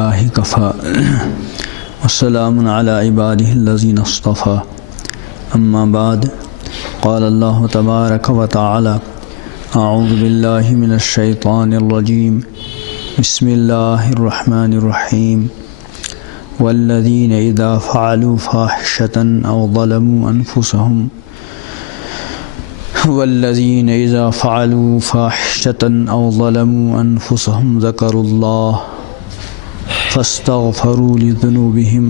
اللہ کفا والسلام علی عبادہ الذین اصطفى اما بعد قال اللہ تبارک و تعالی اعوذ باللہ من الشیطان الرجیم بسم اللہ الرحمن الرحیم والذین اذا فعلوا فاحشة او ظلموا انفسهم والذین اذا فعلوا فاحشة او ظلموا انفسهم ذکروا اللہ فاستغفروا لذنوبهم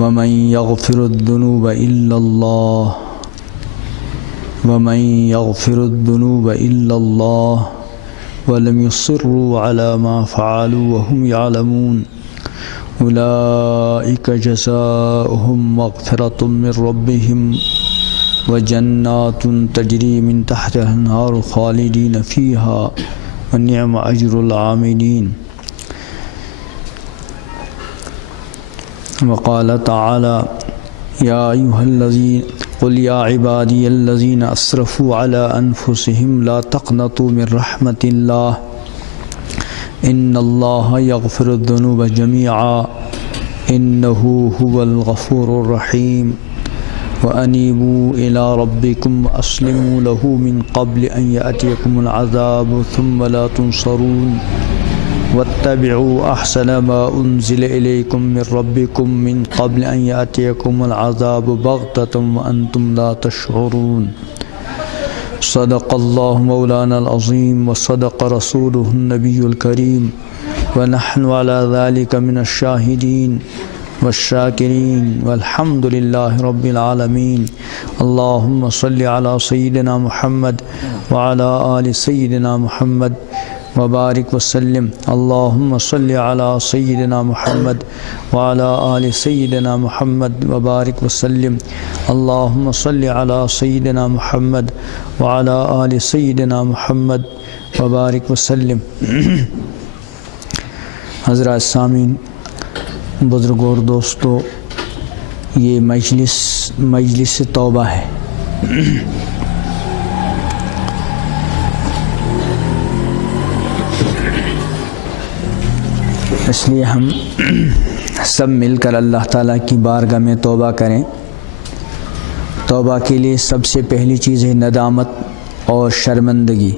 ومن يغفر الذنوب إلا الله ولم يصروا على ما فعلوا وهم يعلمون أولئك جزاؤهم مغفرة من ربهم وجنات تجري من تحتها الأنهار خالدين فيها ونعم أجر العاملين. وقال تعالى يا أيها الذين قل يا عبادي الذين أسرفوا على أنفسهم لا تقنطوا من رحمة الله إن الله يغفر الذنوب جميعا إنه هو الغفور الرحيم وأنيبوا إلى ربكم وأسلموا له من قبل أن يأتيكم العذاب ثم لا تنصرون واتبعوا أحسن ما أنزل إليكم من ربكم من قبل أن يأتيكم العذاب بغتة وأنتم لا تشعرون. صدق الله مولانا العظيم وصدق رسوله النبي الكريم ونحن على ذلك من الشاهدين والشاكرين والحمد لله رب العالمين. اللهم صل على سيدنا محمد وعلى آل سيدنا محمد وبارك وسلم. اللهم صل على سيدنا محمد وعلى آل سيدنا محمد وبارك وسلم. اللهم صل على سيدنا محمد وعلى آل سيدنا محمد وبارك وسلم. حضرات سامعین، بزرگوں اور دوستو، یہ مجلس توبہ ہے. اس لیے ہم سب مل کر اللہ تعالیٰ کی بارگاہ میں توبہ کریں. توبہ کے لیے سب سے پہلی چیز ہے ندامت اور شرمندگی،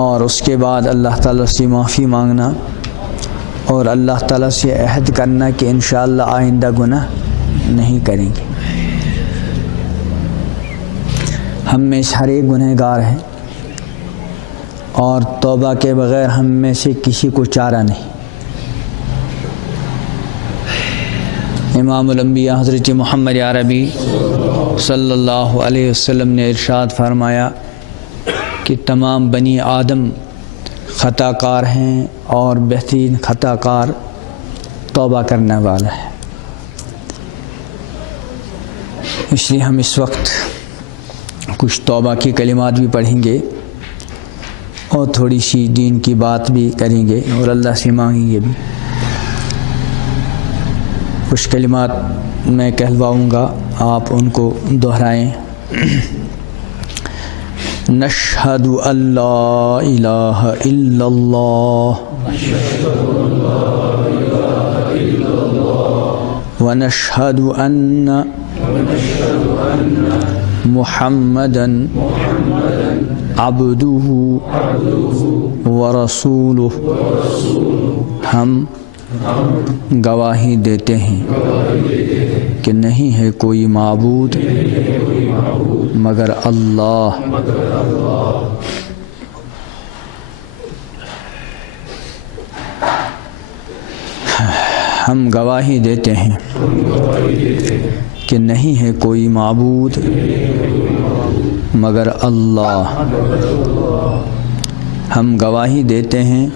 اور اس کے بعد اللہ تعالیٰ سے معافی مانگنا اور اللہ تعالیٰ سے عہد کرنا کہ انشاءاللہ آئندہ گناہ نہیں کریں گے. ہم میں سے ہر ایک گنہگار ہے اور توبہ کے بغیر ہم میں سے کسی کو چارہ نہیں. امام الانبیاء حضرت محمد عربی صلی اللہ علیہ وسلم نے ارشاد فرمایا کہ تمام بنی آدم خطا کار ہیں اور بہترین خطا کار توبہ کرنے والا ہے. اس لیے ہم اس وقت کچھ توبہ کی کلمات بھی پڑھیں گے اور تھوڑی سی دین کی بات بھی کریں گے اور اللہ سے مانگیں گے بھی. کچھ کلمات میں کہلواؤں گا، آپ ان کو دہرائیں. نشہد ان لا الہ الا اللہ ونشہد ان محمدًا عبدہ ورسولہ. ہم گواہی دیتے ہیں کہ نہیں ہے کوئی معبود مگر اللہ. ہم گواہی دیتے ہیں کہ نہیں ہے کوئی معبود مگر اللہ. ہم گواہی دیتے ہیں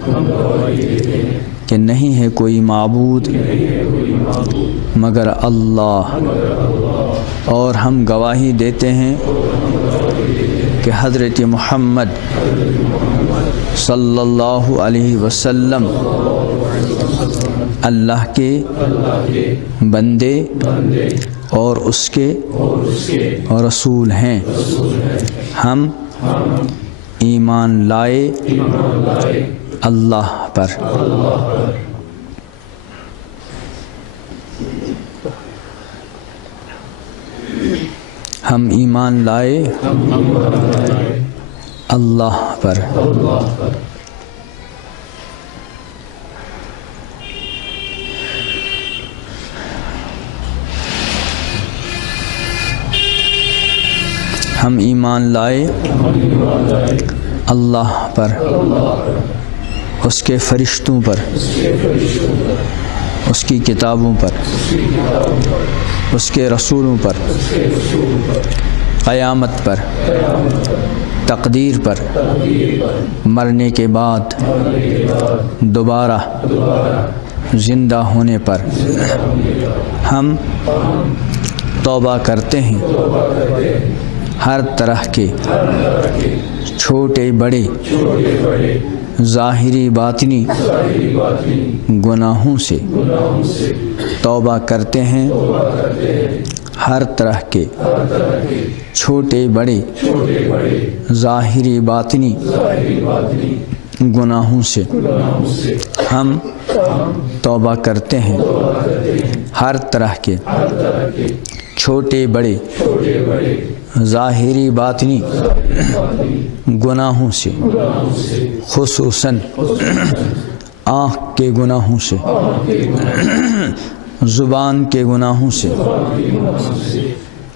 کہ نہیں ہے کوئی معبود مگر اللہ، اور ہم گواہی دیتے ہیں کہ حضرت محمد صلی اللہ علیہ وسلم اللہ کے بندے اور اس کے رسول ہیں. ہم ایمان لائے اللہ پر۔ ہم ایمان لائے اللہ پر۔ ہم ایمان لائے اللہ پر، اس کے فرشتوں پر، اس کی کتابوں پر، اس کے رسولوں پر، قیامت پر، تقدیر پر، مرنے کے بعد دوبارہ زندہ ہونے پر۔ ہم توبہ کرتے ہیں ہر طرح کے چھوٹے بڑے ظاہری باطنی گناہوں سے، توبہ کرتے ہیں ہر طرح کے چھوٹے بڑے ظاہری باطنی گناہوں سے۔ ہم توبہ کرتے ہیں ہر طرح کے چھوٹے بڑے ظاہری باطنی گناہوں سے، خصوصاً آنکھ کے گناہوں سے، زبان کے گناہوں سے،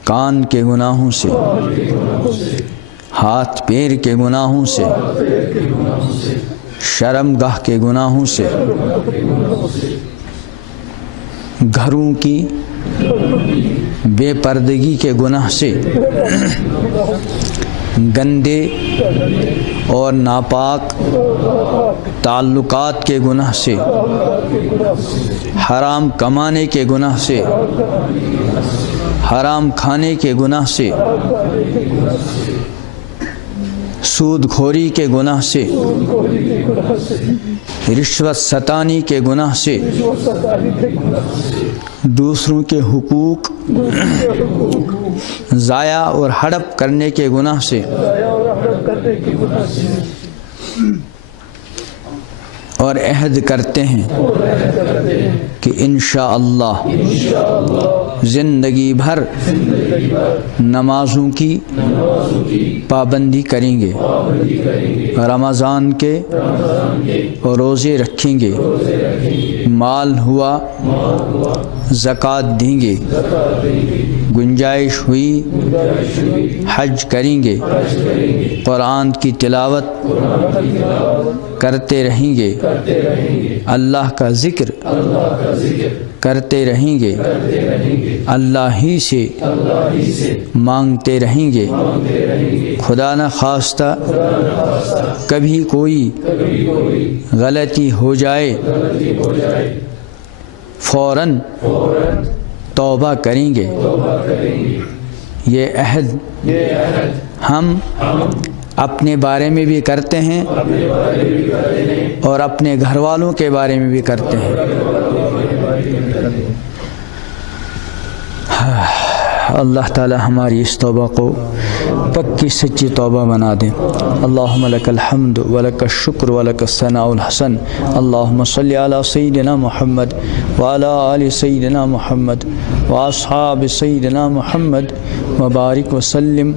کان کے گناہوں سے، ہاتھ پیر کے گناہوں سے، شرمگاہ کے گناہوں سے، گھروں کی بے پردگی کے گناہ سے، گندے اور ناپاک تعلقات کے گناہ سے، حرام کمانے کے گناہ سے، حرام کھانے کے گناہ سے، سود کھوری کے گناہ سے، رشوت ستانی کے گناہ سے، دوسروں کے حقوق ضائع اور ہڑپ کرنے کے گناہ سے، اور عہد کرتے ہیں کہ انشاءاللہ زندگی بھر نمازوں کی پابندی کریں گے، رمضان کے روزے رکھیں گے، مال ہوا زکوٰۃ دیں گے، گنجائش ہوئی حج کریں گے، قرآن کی تلاوت کرتے رہیں گے، اللہ کا ذکر کرتے رہیں گے، اللہ ہی سے مانگتے رہیں گے۔ خدا نہ خواستہ کبھی کوئی غلطی ہو جائے فوراً توبہ کریں گے۔ یہ عہد ہم اپنے بارے میں بھی کرتے ہیں اور اپنے گھر والوں کے بارے میں بھی کرتے ہیں۔ اللہ تعالی ہماری اس توبہ کو پکی سچی توبہ بنا دے۔ اللہم لک الحمد ولک الشکر ولک الثناء الحسن۔ اللہم صلی علی سیدنا محمد وعلی آل سیدنا محمد واصحاب سیدنا محمد وبارک وسلم۔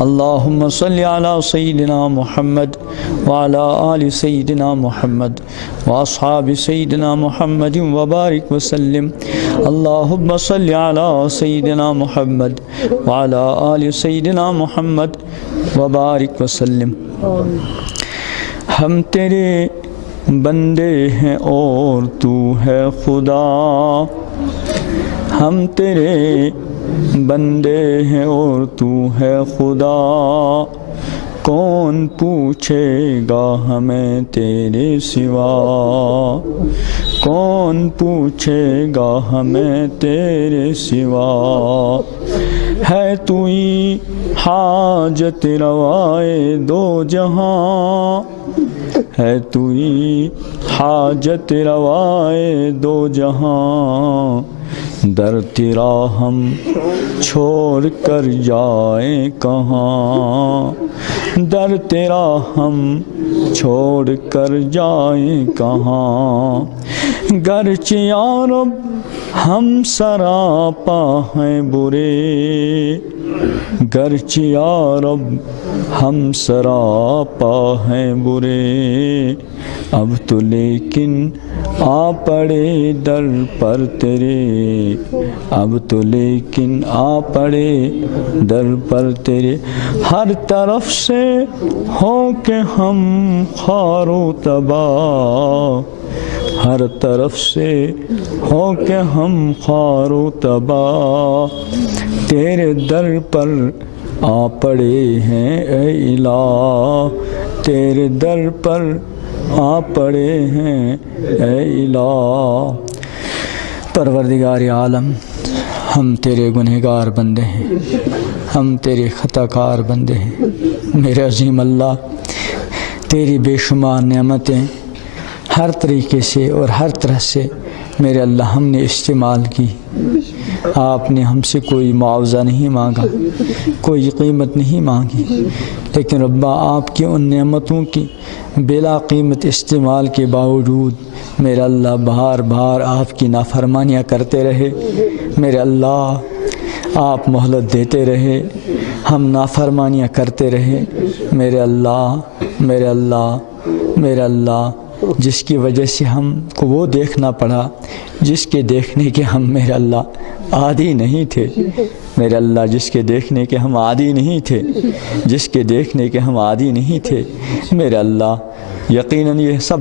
اللہم صلی علی سیدنا محمد وعلی آل سیدنا محمد واصحاب سیدنا محمد وبارک وسلم۔ اللہم صلی علی سیدنا محمد وعلی آل سیدنا محمد وبارک وسلم۔ ہم تیرے بندے ہیں اور تو ہے خدا، ہم تیرے بندے ہیں اور تو ہے خدا، کون پوچھے گا ہمیں تیرے سوا، کون پوچھے گا ہمیں تیرے سوا، ہے تو ہی حاجت روائے دو جہاں، ہے تو ہی حاجت روائے دو جہاں، در تیرا ہم چھوڑ کر جائیں کہاں، در تیرا ہم چھوڑ کر جائیں کہاں، گرچہ یا رب ہم سراپا ہیں برے، گرچہ یا رب ہم سراپا ہیں برے، اب تو لیکن آ پڑے در پر تیرے، اب تو لیکن آ پڑے در پر تیرے، ہر طرف سے ہو کہ ہم خوار و تباہ، ہر طرف سے ہو کہ ہم خوار و تباہ، تیرے در پر آ پڑے ہیں اے الہ، تیرے در پر آ پڑے ہیں اے الہ۔ پروردگار عالم، ہم تیرے گنہگار بندے ہیں، ہم تیرے خطا کار بندے ہیں، میرے عظیم اللہ، تیری بے شمار نعمتیں ہر طریقے سے اور ہر طرح سے میرے اللہ ہم نے استعمال کی، آپ نے ہم سے کوئی معاوضہ نہیں مانگا، کوئی قیمت نہیں مانگی، لیکن ربا آپ کی ان نعمتوں کی بلا قیمت استعمال کے باوجود میرے اللہ بار بار آپ کی نافرمانیاں کرتے رہے، میرے اللہ آپ مہلت دیتے رہے، ہم نافرمانیاں کرتے رہے، میرے اللہ میرے اللہ میرے اللہ، جس کی وجہ سے ہم کو وہ دیکھنا پڑا جس کے دیکھنے کے ہم میرے اللہ عادی نہیں تھے، میرے اللہ جس کے دیکھنے کے ہم عادی نہیں تھے، جس کے دیکھنے کے ہم عادی نہیں تھے، میرے اللہ یقیناً یہ سب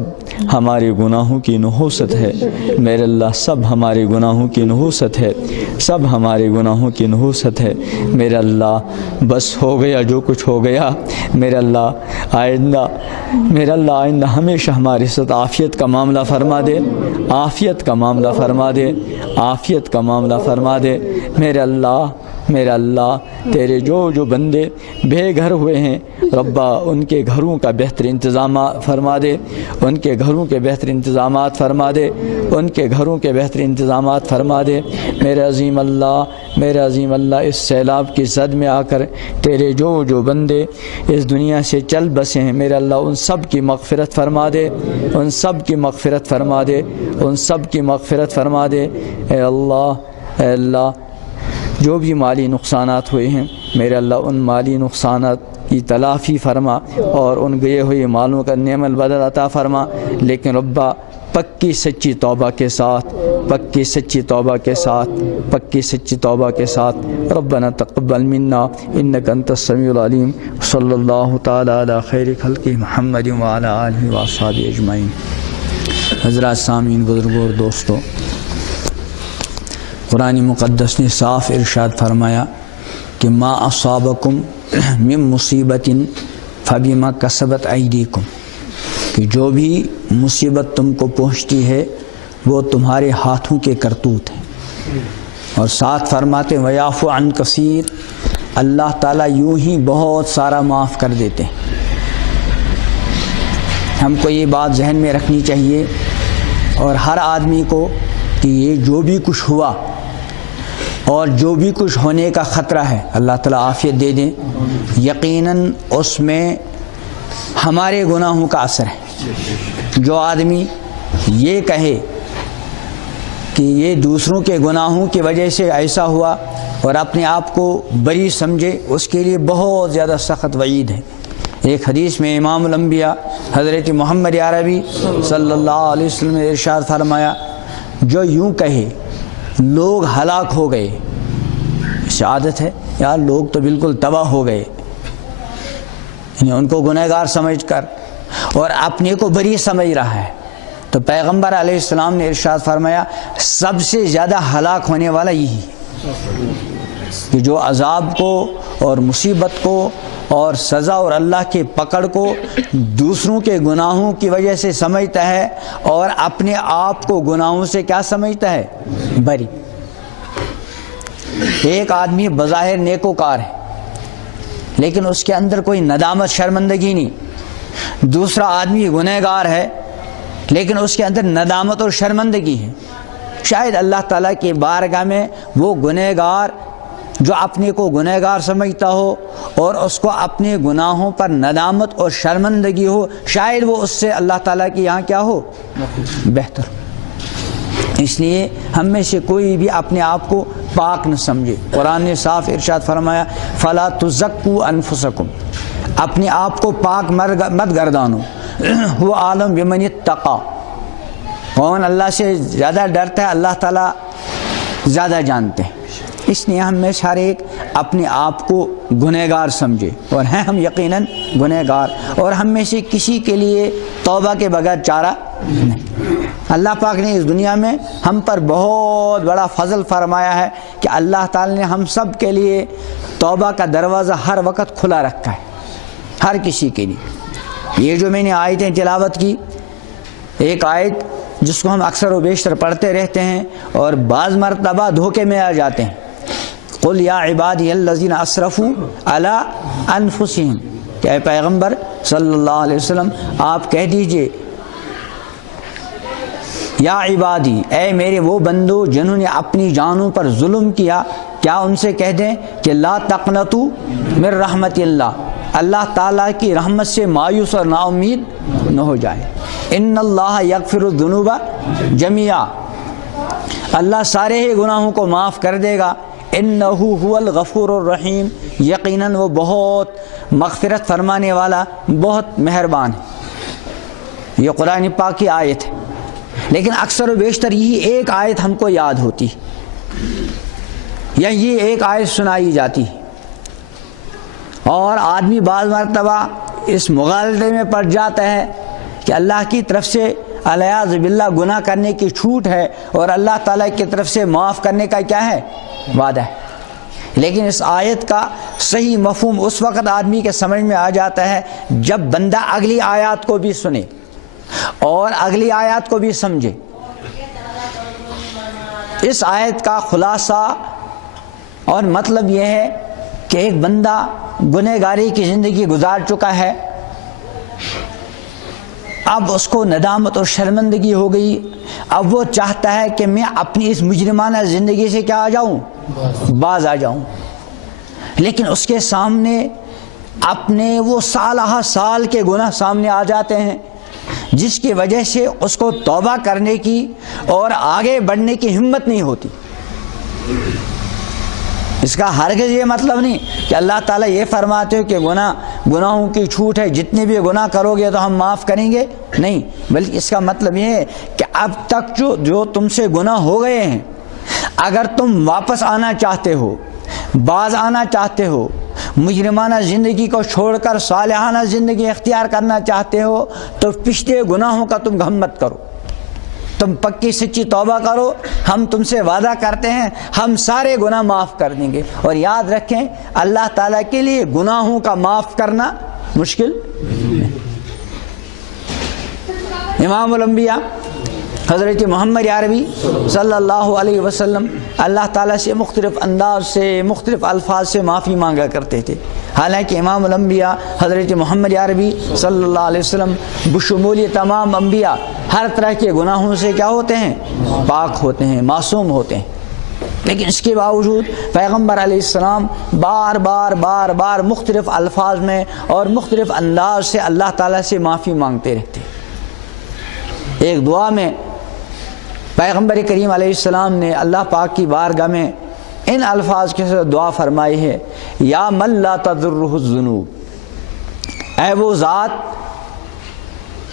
ہمارے گناہوں کی نحوست ہے، میرے اللہ سب ہمارے گناہوں کی نحوست ہے، سب ہمارے گناہوں کی نحوست ہے، میرے اللہ بس ہو گیا جو کچھ ہو گیا، میرے اللہ آئندہ ہمیشہ ہمارے ساتھ عافیت کا معاملہ فرما دے، عافیت کا معاملہ فرما دے، عافیت کا معاملہ فرما دے، میرے اللہ تیرے جو بندے بے گھر ہوئے ہیں ربا ان کے گھروں کا بہتر انتظام فرما دے، ان کے گھروں کے بہتر انتظامات فرما دے، ان کے گھروں کے بہتر انتظامات فرما دے، میرے عظیم اللہ اس سیلاب کی زد میں آ کر تیرے جو بندے اس دنیا سے چل بسے ہیں میرے اللہ ان سب کی مغفرت فرما دے، ان سب کی مغفرت فرما دے، ان سب کی مغفرت فرما دے، اے اللہ جو بھی مالی نقصانات ہوئے ہیں میرے اللہ ان مالی نقصانات کی تلافی فرما اور ان گئے ہوئے مالوں کا نعم البدل عطا فرما، لیکن ربا پکی سچی توبہ کے ساتھ ربنا تقبل منا انک انت السمیع العلیم، صلی اللہ تعالی علی خیر خلق محمد وعلی آلہ واصحابہ اجمعین۔ حضرات سامعین، بزرگوں اور دوستو، قرآن مقدس نے صاف ارشاد فرمایا کہ ما اصابکم من مصیبت فبما کسبت ایدیکم، کہ جو بھی مصیبت تم کو پہنچتی ہے وہ تمہارے ہاتھوں کے کرتوت ہیں، اور ساتھ فرماتے ہیں ویعفو عن کثیر، اللہ تعالیٰ یوں ہی بہت سارا معاف کر دیتے ہیں۔ ہم کو یہ بات ذہن میں رکھنی چاہیے اور ہر آدمی کو کہ یہ جو بھی کچھ ہوا اور جو بھی کچھ ہونے کا خطرہ ہے اللہ تعالیٰ عافیت دے دیں، یقیناً اس میں ہمارے گناہوں کا اثر ہے۔ جو آدمی یہ کہے کہ یہ دوسروں کے گناہوں کی وجہ سے ایسا ہوا اور اپنے آپ کو بری سمجھے، اس کے لیے بہت زیادہ سخت وعید ہے۔ ایک حدیث میں امام الانبیاء حضرت محمد عربی صلی اللہ علیہ وسلم نے ارشاد فرمایا، جو یوں کہے لوگ ہلاک ہو گئے، اس عادت ہے یار لوگ تو بالکل تباہ ہو گئے، یعنی ان کو گنہگار سمجھ کر اور اپنے کو بری سمجھ رہا ہے، تو پیغمبر علیہ السلام نے ارشاد فرمایا سب سے زیادہ ہلاک ہونے والا یہی کہ جو عذاب کو اور مصیبت کو اور سزا اور اللہ کے پکڑ کو دوسروں کے گناہوں کی وجہ سے سمجھتا ہے اور اپنے آپ کو گناہوں سے کیا سمجھتا ہے؟ بری۔ ایک آدمی بظاہر نیکوکار ہے لیکن اس کے اندر کوئی ندامت شرمندگی نہیں، دوسرا آدمی گنہگار ہے لیکن اس کے اندر ندامت اور شرمندگی ہے، شاید اللہ تعالیٰ کی بارگاہ میں وہ گنہگار جو اپنے کو گنہگار سمجھتا ہو اور اس کو اپنے گناہوں پر ندامت اور شرمندگی ہو، شاید وہ اس سے اللہ تعالیٰ کے یہاں کیا ہو، بہتر۔ اس لیے ہم میں سے کوئی بھی اپنے آپ کو پاک نہ سمجھے۔ قرآن نے صاف ارشاد فرمایا فَلَا تُزَكُّوا أَنفُسَكُمْ، اپنے آپ کو پاک مت گردانو، هُوَ أَعْلَمُ بِمَنِ اتَّقَىٰ، کون اللہ سے زیادہ ڈرتا ہے اللہ تعالیٰ زیادہ جانتے ہیں۔ اس لیے ہم میں سے ہر ایک اپنے آپ کو گنہگار سمجھے، اور ہیں ہم یقیناً گنہگار، اور ہم میں سے کسی کے لیے توبہ کے بغیر چارہ نہیں۔ اللہ پاک نے اس دنیا میں ہم پر بہت بڑا فضل فرمایا ہے کہ اللہ تعالی نے ہم سب کے لیے توبہ کا دروازہ ہر وقت کھلا رکھا ہے، ہر کسی کے لیے۔ یہ جو میں نے آیتیں تلاوت کی، ایک آیت جس کو ہم اکثر و بیشتر پڑھتے رہتے ہیں اور بعض مرتبہ دھوکے میں آ جاتے ہیں، قُلْ يَا عِبَادِيَ الَّذِينَ أَسْرَفُوا عَلَىٰ أَنفُسِهِمْ، کہ اے پیغمبر صلی اللہ علیہ وسلم آپ کہہ دیجئے یا عبادی، اے میرے وہ بندو جنہوں نے اپنی جانوں پر ظلم کیا، کیا ان سے کہہ دیں کہ لا تقنطوا من رحمت اللہ، اللہ تعالیٰ کی رحمت سے مایوس اور نا امید نہ ہو جائے۔ ان اللہ یغفر الذنوب جميعا، اللہ سارے ہی گناہوں کو معاف کر دے گا۔ انہ هو الغفور الرحیم، یقیناً وہ بہت مغفرت فرمانے والا، بہت مہربان ہے۔ یہ قرآن پاک کی آیت ہے، لیکن اکثر و بیشتر یہی ایک آیت ہم کو یاد ہوتی یا یہ ایک آیت سنائی جاتی، اور آدمی بعض مرتبہ اس مغالطے میں پڑ جاتا ہے کہ اللہ کی طرف سے الیاذ باللہ گناہ کرنے کی چھوٹ ہے اور اللہ تعالیٰ کی طرف سے معاف کرنے کا کیا ہے، وعدہ ہے۔ لیکن اس آیت کا صحیح مفہوم اس وقت آدمی کے سمجھ میں آ جاتا ہے جب بندہ اگلی آیات کو بھی سنے اور اگلی آیات کو بھی سمجھے۔ اس آیت کا خلاصہ اور مطلب یہ ہے کہ ایک بندہ گنہگاری کی زندگی گزار چکا ہے، اب اس کو ندامت اور شرمندگی ہو گئی، اب وہ چاہتا ہے کہ میں اپنی اس مجرمانہ زندگی سے کیا آ جاؤں، باز آ جاؤں، لیکن اس کے سامنے اپنے وہ سالہ سال کے گناہ سامنے آ جاتے ہیں جس کی وجہ سے اس کو توبہ کرنے کی اور آگے بڑھنے کی ہمت نہیں ہوتی۔ اس کا ہرگز یہ مطلب نہیں کہ اللہ تعالیٰ یہ فرماتے ہو کہ گناہوں کی چھوٹ ہے، جتنے بھی گناہ کرو گے تو ہم معاف کریں گے، نہیں، بلکہ اس کا مطلب یہ ہے کہ اب تک جو تم سے گناہ ہو گئے ہیں، اگر تم واپس آنا چاہتے ہو، باز آنا چاہتے ہو، مجرمانہ زندگی کو چھوڑ کر صالحانہ زندگی اختیار کرنا چاہتے ہو، تو پچھلے گناہوں کا تم غم مت کرو، تم پکی سچی توبہ کرو، ہم تم سے وعدہ کرتے ہیں ہم سارے گناہ معاف کر دیں گے۔ اور یاد رکھیں اللہ تعالیٰ کے لیے گناہوں کا معاف کرنا مشکل نہیں۔ امام الانبیاء حضرت محمد عربی صلی اللہ علیہ وسلم اللہ تعالیٰ سے مختلف انداز سے، مختلف الفاظ سے معافی مانگا کرتے تھے، حالانکہ امام الانبیاء حضرت محمد عربی صلی اللہ علیہ وسلم بشمول تمام انبیاء ہر طرح کے گناہوں سے کیا ہوتے ہیں، پاک ہوتے ہیں، معصوم ہوتے ہیں، لیکن اس کے باوجود پیغمبر علیہ السلام بار بار مختلف الفاظ میں اور مختلف انداز سے اللہ تعالیٰ سے معافی مانگتے رہتے۔ ایک دعا میں پیغمبر کریم علیہ السلام نے اللہ پاک کی بارگاہ میں ان الفاظ کے ساتھ دعا فرمائی ہے، یا من لا تضرہ الذنوب، اے وہ ذات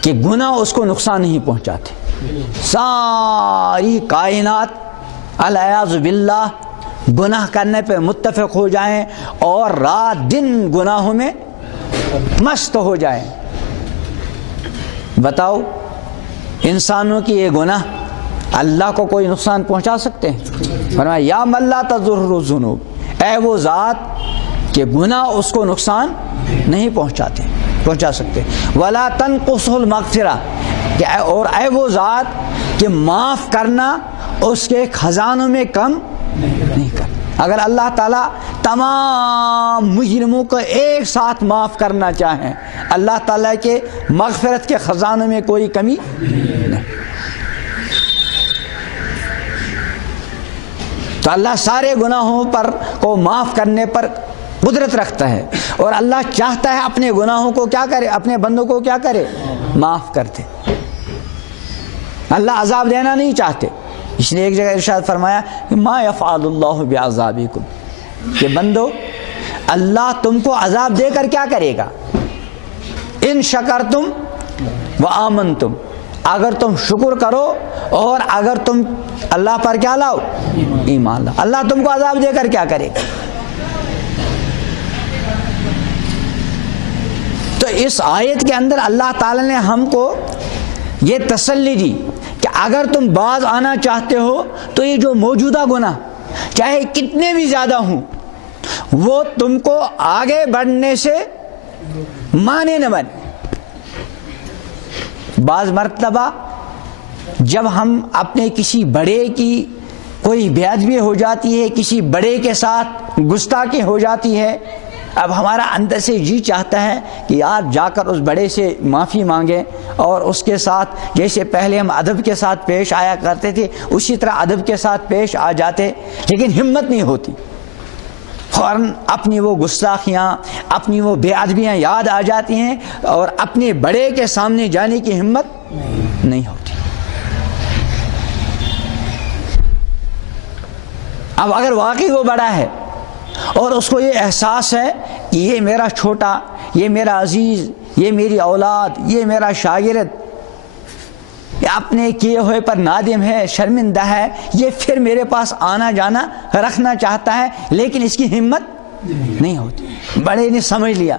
کہ گناہ اس کو نقصان نہیں پہنچاتے، ساری کائنات الیاذ باللہ گناہ کرنے پہ متفق ہو جائیں اور رات دن گناہوں میں مست ہو جائیں، بتاؤ انسانوں کی یہ گناہ اللہ کو کوئی نقصان پہنچا سکتے ہیں؟ فرمایا یا من لا تضر الذنوب، اے وہ ذات کہ گناہ اس کو نقصان نہیں پہنچا سکتے، ولا تنقص المغفرہ، اور اے وہ ذات کہ معاف کرنا اس کے خزانوں میں کم نہیں کرتا۔ اگر اللہ تعالیٰ تمام مجرموں کو ایک ساتھ معاف کرنا چاہیں، اللہ تعالیٰ کے مغفرت کے خزانوں میں کوئی کمی نہیں۔ تو اللہ سارے گناہوں پر کو معاف کرنے پر قدرت رکھتا ہے، اور اللہ چاہتا ہے اپنے گناہوں کو کیا کرے، اپنے بندوں کو کیا کرے، معاف کرتے۔ اللہ عذاب دینا نہیں چاہتے، اس لیے ایک جگہ ارشاد فرمایا کہ ما یفعل اللہ بعذابکم، کہ بندو اللہ تم کو عذاب دے کر کیا کرے گا، ان شکرتم وآمنتم، اگر تم شکر کرو اور اگر تم اللہ پر کیا لاؤ، ایمان لاؤ، اللہ تم کو عذاب دے کر کیا کرے گا۔ تو اس آیت کے اندر اللہ تعالی نے ہم کو یہ تسلی دی کہ اگر تم باز آنا چاہتے ہو تو یہ جو موجودہ گناہ چاہے کتنے بھی زیادہ ہوں وہ تم کو آگے بڑھنے سے مانے نہ بنے۔ بعض مرتبہ جب ہم اپنے کسی بڑے کی کوئی بے ادبی ہو جاتی ہے، کسی بڑے کے ساتھ گستاخی ہو جاتی ہے، اب ہمارا اندر سے جی چاہتا ہے کہ یار جا کر اس بڑے سے معافی مانگیں اور اس کے ساتھ جیسے پہلے ہم ادب کے ساتھ پیش آیا کرتے تھے اسی طرح ادب کے ساتھ پیش آ جاتے، لیکن ہمت نہیں ہوتی، فوراً اپنی وہ گستاخیاں، اپنی وہ بے ادبیاں یاد آ جاتی ہیں اور اپنے بڑے کے سامنے جانے کی ہمت نہیں ہوتی۔ اب اگر واقعی وہ بڑا ہے اور اس کو یہ احساس ہے کہ یہ میرا چھوٹا، یہ میرا عزیز، یہ میری اولاد، یہ میرا شاگرد اپنے کیے ہوئے پر نادم ہے، شرمندہ ہے، یہ پھر میرے پاس آنا جانا رکھنا چاہتا ہے لیکن اس کی ہمت نہیں ہوتی، بڑے نے سمجھ لیا،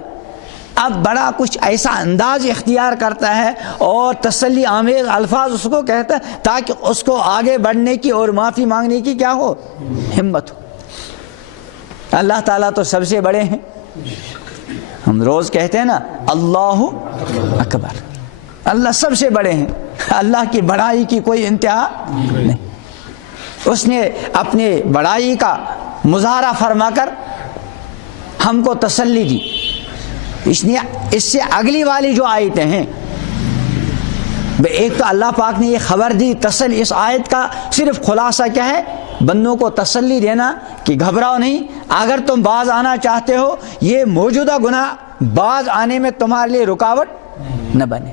اب بڑا کچھ ایسا انداز اختیار کرتا ہے اور تسلی آمیز الفاظ اس کو کہتا ہے تاکہ اس کو آگے بڑھنے کی اور معافی مانگنے کی کیا ہو، ہمت ہو۔ اللہ تعالیٰ تو سب سے بڑے ہیں، ہم روز کہتے ہیں نا اللہ اکبر، اللہ سب سے بڑے ہیں، اللہ کی بڑائی کی کوئی انتہا نہیں۔ اس نے اپنے بڑائی کا مظاہرہ فرما کر ہم کو تسلی دی۔ اس سے اگلی والی جو آیتیں ہیں، ایک تو اللہ پاک نے یہ خبر دی تسلی، اس آیت کا صرف خلاصہ کیا ہے، بندوں کو تسلی دینا کہ گھبراؤ نہیں، اگر تم باز آنا چاہتے ہو یہ موجودہ گناہ باز آنے میں تمہارے لیے رکاوٹ نہ بنے،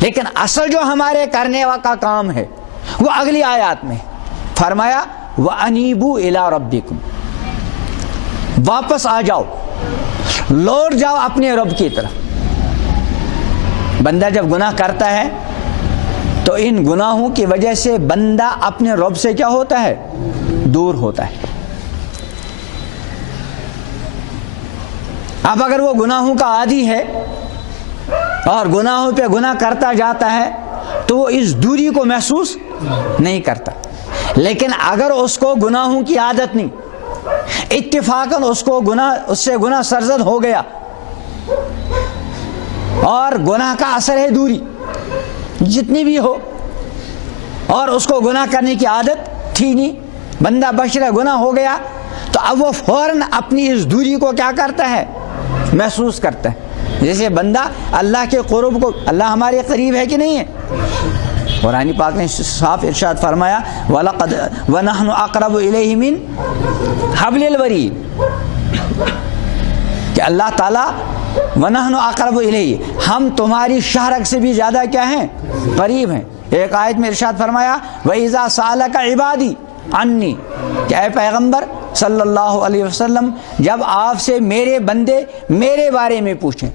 لیکن اصل جو ہمارے کرنے کا کام ہے وہ اگلی آیات میں فرمایا وَأَنِيبُوا إِلَىٰ رَبِّكُمْ، واپس آ جاؤ، لوٹ جاؤ اپنے رب کی طرف۔ بندہ جب گناہ کرتا ہے تو ان گناہوں کی وجہ سے بندہ اپنے رب سے کیا ہوتا ہے، دور ہوتا ہے۔ اب اگر وہ گناہوں کا عادی ہے اور گناہوں پہ گناہ کرتا جاتا ہے تو وہ اس دوری کو محسوس نہیں کرتا، لیکن اگر اس کو گناہوں کی عادت نہیں، اتفاقاً اس سے گناہ سرزد ہو گیا اور گناہ کا اثر ہے دوری جتنی بھی ہو، اور اس کو گناہ کرنے کی عادت تھی نہیں، بندہ بشرہ گناہ ہو گیا، تو اب وہ فوراً اپنی اس دوری کو کیا کرتا ہے، محسوس کرتا ہے۔ جیسے بندہ اللہ کے قرب کو، اللہ ہمارے قریب ہے کہ نہیں ہے، قرآن پاک نے صاف ارشاد فرمایا وَلَقَدْ وَنَحْنُ أَقْرَبُ إِلَيْهِ مِنْ حَبْلِ الْوَرِيدِ، کہ اللہ تعالیٰ وَنَحْنُ أَقْرَبُ إِلَيْهِ، ہم تمہاری شہرک سے بھی زیادہ کیا ہیں، قریب ہیں۔ ایک آیت میں ارشاد فرمایا وَإِذَا سَأَلَكَ عِبَادِي عَنِّي، کہ اے پیغمبر صلی اللہ علیہ وسلم جب آپ سے میرے بندے میرے بارے میں پوچھیں،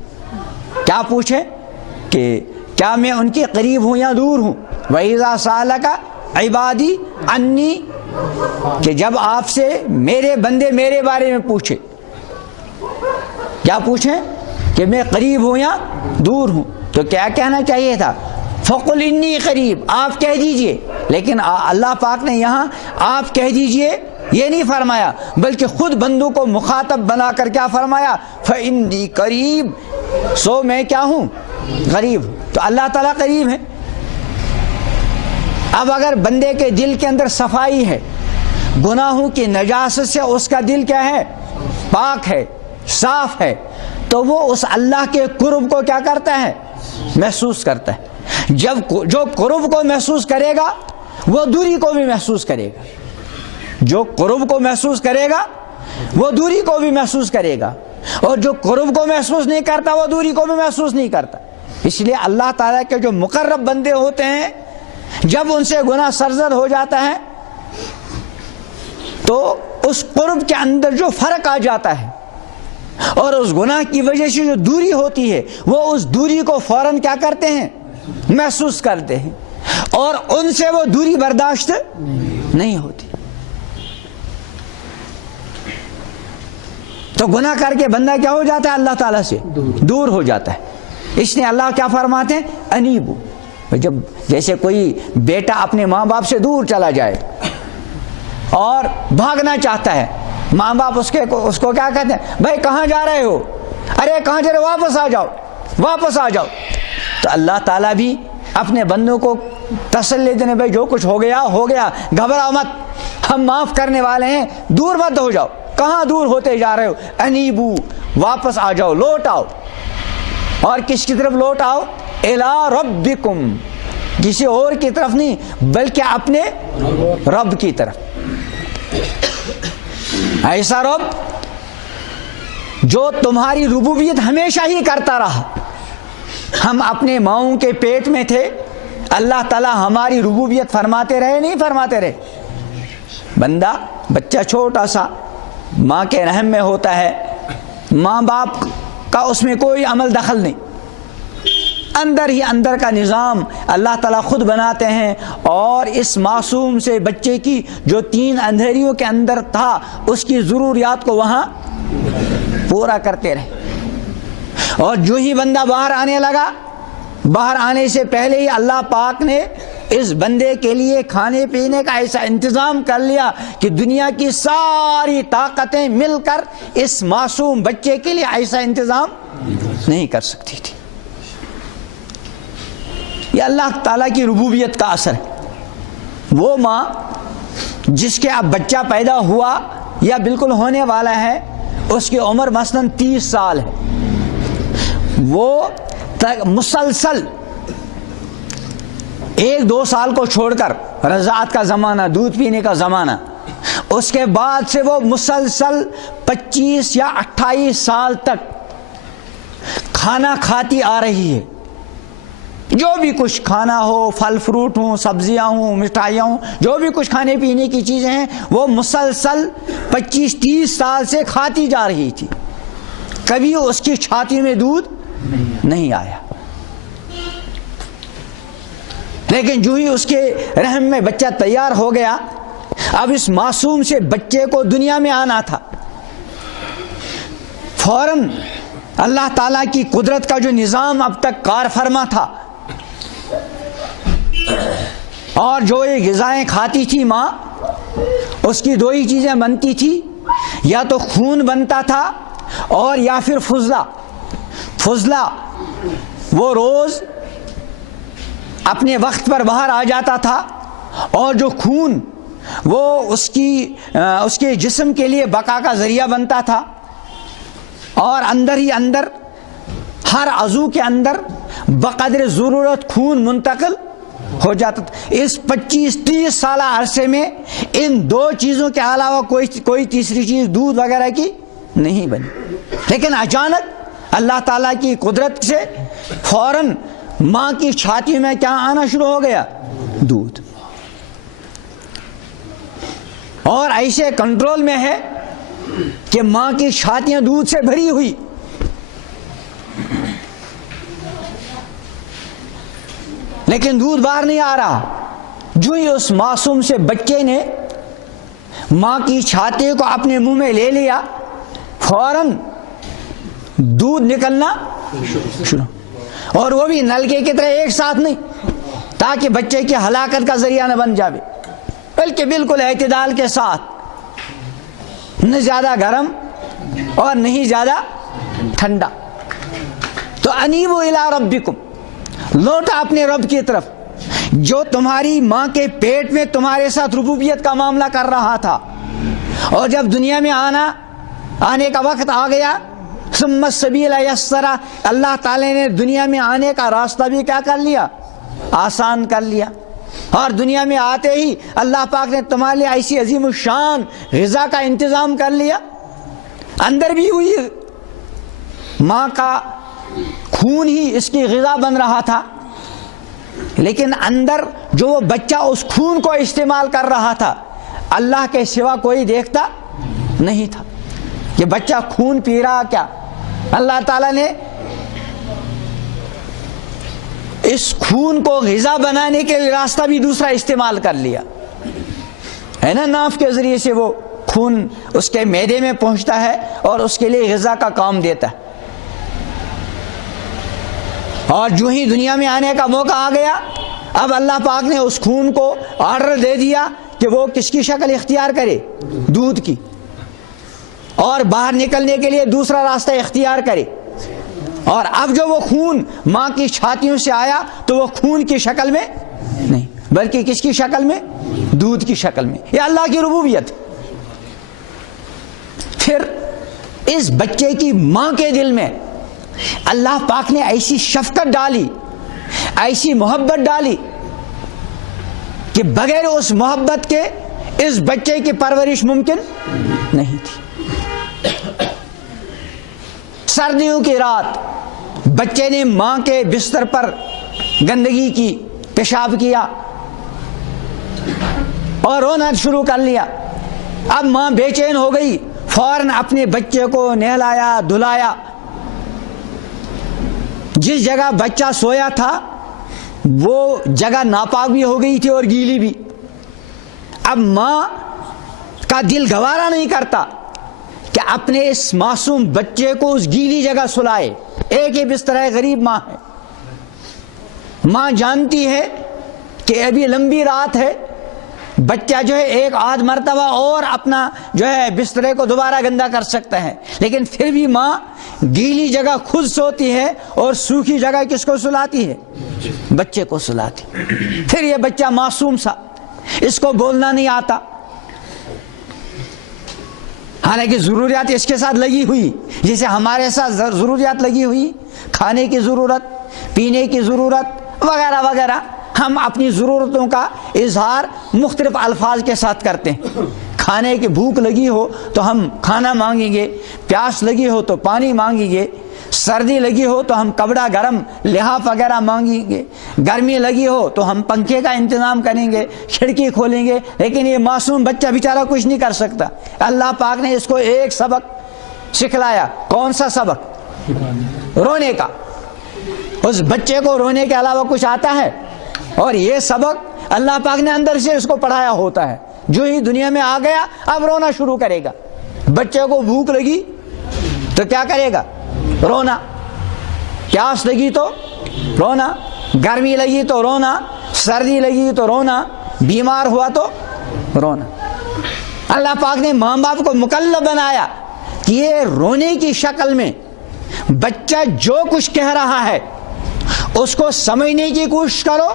کیا پوچھیں کہ کیا میں ان کے قریب ہوں یا دور ہوں، وَإِذَا سَأَلَكَ عِبَادِي عَنِّي، کہ جب آپ سے میرے بندے میرے بارے میں پوچھے، کیا پوچھیں کہ میں قریب ہوں یا دور ہوں، تو کیا کہنا چاہیے تھا، فَقُلْ إِنِّي قریب، آپ کہہ دیجئے، لیکن اللہ پاک نے یہاں آپ کہہ دیجئے یہ نہیں فرمایا، بلکہ خود بندوں کو مخاطب بنا کر کیا فرمایا، فَإِنِّي قریب، سو میں کیا ہوں، قریب، تو اللہ تعالیٰ قریب ہے۔ اب اگر بندے کے دل کے اندر صفائی ہے، گناہوں کی نجاست سے اس کا دل کیا ہے، پاک ہے، صاف ہے، تو وہ اس اللہ کے قرب کو کیا کرتا ہے، محسوس کرتا ہے۔ جب جو قرب کو محسوس کرے گا وہ دوری کو بھی محسوس کرے گا۔ جو قرب کو محسوس کرے گا وہ دوری کو بھی محسوس کرے گا، اور جو قرب کو محسوس نہیں کرتا وہ دوری کو بھی محسوس نہیں کرتا۔ اس لیے اللہ تعالیٰ کے جو مقرب بندے ہوتے ہیں، جب ان سے گناہ سرزد ہو جاتا ہے تو اس قرب کے اندر جو فرق آ جاتا ہے اور اس گناہ کی وجہ سے جو دوری ہوتی ہے، وہ اس دوری کو فوراً کیا کرتے ہیں؟ محسوس کرتے ہیں، اور ان سے وہ دوری برداشت نہیں ہوتی۔ تو گناہ کر کے بندہ کیا ہو جاتا ہے؟ اللہ تعالیٰ سے دور ہو جاتا ہے۔ اس لیے اللہ کیا فرماتے ہیں؟ انیبو۔ جب جیسے کوئی بیٹا اپنے ماں باپ سے دور چلا جائے اور بھاگنا چاہتا ہے، ماں باپ اس کو کیا کہتے ہیں؟ بھائی کہاں جا رہے ہو؟ ارے کہاں جا رہے ہو؟ واپس آ جاؤ، واپس آ جاؤ۔ تو اللہ تعالیٰ بھی اپنے بندوں کو تسلی دینے، بھائی جو کچھ ہو گیا ہو گیا، گھبراؤ مت، ہم معاف کرنے والے ہیں، دور مت ہو جاؤ۔ کہاں دور ہوتے جا رہے ہو؟ انیبو، واپس آ جاؤ، لوٹ آؤ۔ اور کس کی طرف لوٹ آؤ؟ الی ربکم، کسی اور کی طرف نہیں بلکہ اپنے رب کی طرف۔ ایسا رب جو تمہاری ربوبیت ہمیشہ ہی کرتا رہا۔ ہم اپنے ماؤں کے پیٹ میں تھے، اللہ تعالیٰ ہماری ربوبیت فرماتے رہے نہیں فرماتے رہے؟ بندہ بچہ چھوٹا سا ماں کے رحم میں ہوتا ہے، ماں باپ کا اس میں کوئی عمل دخل نہیں، اندر ہی اندر کا نظام اللہ تعالیٰ خود بناتے ہیں، اور اس معصوم سے بچے کی جو 3 اندھیریوں کے اندر تھا اس کی ضروریات کو وہاں پورا کرتے رہے۔ اور جو ہی بندہ باہر آنے لگا، باہر آنے سے پہلے ہی اللہ پاک نے اس بندے کے لیے کھانے پینے کا ایسا انتظام کر لیا کہ دنیا کی ساری طاقتیں مل کر اس معصوم بچے کے لیے ایسا انتظام نہیں کر سکتی تھی۔ یہ اللہ تعالیٰ کی ربوبیت کا اثر ہے۔ وہ ماں جس کے اب بچہ پیدا ہوا یا بالکل ہونے والا ہے، اس کی عمر مثلاً 30 سال ہے، وہ مسلسل 1-2 سال کو چھوڑ کر رضاعت کا زمانہ، دودھ پینے کا زمانہ، اس کے بعد سے وہ مسلسل 25 یا 28 سال تک کھانا کھاتی آ رہی ہے۔ جو بھی کچھ کھانا ہو، پھل فروٹ ہوں، سبزیاں ہوں، مٹھائیاں ہوں، جو بھی کچھ کھانے پینے کی چیزیں ہیں، وہ مسلسل 25-30 سال سے کھاتی جا رہی تھی۔ کبھی اس کی چھاتی میں دودھ نہیں آیا، لیکن جو ہی اس کے رحم میں بچہ تیار ہو گیا، اب اس معصوم سے بچے کو دنیا میں آنا تھا، فوراً اللہ تعالیٰ کی قدرت کا جو نظام اب تک کار فرما تھا، اور جو یہ غذائیں کھاتی تھی ماں، اس کی 2 ہی چیزیں بنتی تھی، یا تو خون بنتا تھا اور یا پھر فضلہ۔ فضلہ وہ روز اپنے وقت پر باہر آ جاتا تھا، اور جو خون وہ اس کے جسم کے لیے بقا کا ذریعہ بنتا تھا، اور اندر ہی اندر ہر عضو کے اندر بقدر ضرورت خون منتقل ہو جاتا تھا۔ اس 25-30 سالہ عرصے میں ان 2 چیزوں کے علاوہ کوئی تیسری چیز دودھ وغیرہ کی نہیں بنی، لیکن اچانک اللہ تعالیٰ کی قدرت سے فوراً ماں کی چھاتی میں کیا آنا شروع ہو گیا؟ دودھ۔ اور ایسے کنٹرول میں ہے کہ ماں کی چھاتیاں دودھ سے بھری ہوئی، لیکن دودھ باہر نہیں آ رہا۔ جو ہی اس معصوم سے بچے نے ماں کی چھاتی کو اپنے منہ میں لے لیا، فوراً دودھ نکلنا شروع، اور وہ بھی نلکے کی طرح ایک ساتھ نہیں، تاکہ بچے کی ہلاکت کا ذریعہ نہ بن جائے، بلکہ بالکل اعتدال کے ساتھ، نہ زیادہ گرم اور نہیں زیادہ ٹھنڈا۔ تو انیبوا الی ربکم، لوٹا اپنے رب کی طرف، جو تمہاری ماں کے پیٹ میں تمہارے ساتھ ربوبیت کا معاملہ کر رہا تھا، اور جب دنیا میں آنے کا وقت آ گیا، ثم السبیل یسرا، اللہ تعالی نے دنیا میں آنے کا راستہ بھی کیا کر لیا؟ آسان کر لیا۔ اور دنیا میں آتے ہی اللہ پاک نے تمہارے لیے ایسی عظیم الشان غذا کا انتظام کر لیا. اندر بھی ہوئی ماں کا خون ہی اس کی غذا بن رہا تھا، لیکن اندر جو وہ بچہ اس خون کو استعمال کر رہا تھا اللہ کے سوا کوئی دیکھتا نہیں تھا کہ بچہ خون پی رہا کیا. اللہ تعالیٰ نے اس خون کو غذا بنانے کے راستہ بھی دوسرا استعمال کر لیا ہے نا. ناف کے ذریعے سے وہ خون اس کے معدے میں پہنچتا ہے اور اس کے لیے غذا کا کام دیتا ہے. اور جو ہی دنیا میں آنے کا موقع آ گیا اب اللہ پاک نے اس خون کو آرڈر دے دیا کہ وہ کس کی شکل اختیار کرے؟ دودھ کی. اور باہر نکلنے کے لیے دوسرا راستہ اختیار کرے. اور اب جو وہ خون ماں کی چھاتیوں سے آیا تو وہ خون کی شکل میں نہیں بلکہ کس کی شکل میں؟ دودھ کی شکل میں. یہ اللہ کی ربوبیت. پھر اس بچے کی ماں کے دل میں اللہ پاک نے ایسی شفقت ڈالی، ایسی محبت ڈالی کہ بغیر اس محبت کے اس بچے کی پرورش ممکن نہیں تھی. سردیوں کی رات بچے نے ماں کے بستر پر گندگی کی، پیشاب کیا اور رونا شروع کر لیا. اب ماں بے چین ہو گئی، فوراً اپنے بچے کو نہلایا دھلایا. جس جگہ بچہ سویا تھا وہ جگہ ناپاک بھی ہو گئی تھی اور گیلی بھی. اب ماں کا دل گوارا نہیں کرتا کہ اپنے اس معصوم بچے کو اس گیلی جگہ سلائے. ایک ہی بستر ہے، غریب ماں ہے. ماں جانتی ہے کہ ابھی لمبی رات ہے، بچہ جو ہے ایک آدھ مرتبہ اور اپنا جو ہے بسترے کو دوبارہ گندا کر سکتا ہے، لیکن پھر بھی ماں گیلی جگہ خود سوتی ہے اور سوکھی جگہ کس کو سلاتی ہے؟ بچے کو سلاتی. پھر یہ بچہ معصوم سا، اس کو بولنا نہیں آتا، حالانکہ ضروریات اس کے ساتھ لگی ہوئی جیسے ہمارے ساتھ ضروریات لگی ہوئی، کھانے کی ضرورت، پینے کی ضرورت وغیرہ وغیرہ. ہم اپنی ضرورتوں کا اظہار مختلف الفاظ کے ساتھ کرتے ہیں. کھانے کی بھوک لگی ہو تو ہم کھانا مانگیں گے، پیاس لگی ہو تو پانی مانگیں گے، سردی لگی ہو تو ہم کپڑا گرم لحاف وغیرہ مانگیں گے، گرمی لگی ہو تو ہم پنکھے کا انتظام کریں گے، کھڑکی کھولیں گے. لیکن یہ معصوم بچہ بیچارہ کچھ نہیں کر سکتا. اللہ پاک نے اس کو ایک سبق سکھلایا. کون سا سبق؟ رونے کا. اس بچے کو رونے کے علاوہ کچھ آتا ہے؟ اور یہ سبق اللہ پاک نے اندر سے اس کو پڑھایا ہوتا ہے. جو ہی دنیا میں آ گیا اب رونا شروع کرے گا. بچے کو بھوک لگی تو کیا کرے گا؟ رونا. پیاس لگی تو رونا، گرمی لگی تو رونا، سردی لگی تو رونا، بیمار ہوا تو رونا. اللہ پاک نے ماں باپ کو مکلف بنایا کہ یہ رونے کی شکل میں بچہ جو کچھ کہہ رہا ہے اس کو سمجھنے کی کوشش کرو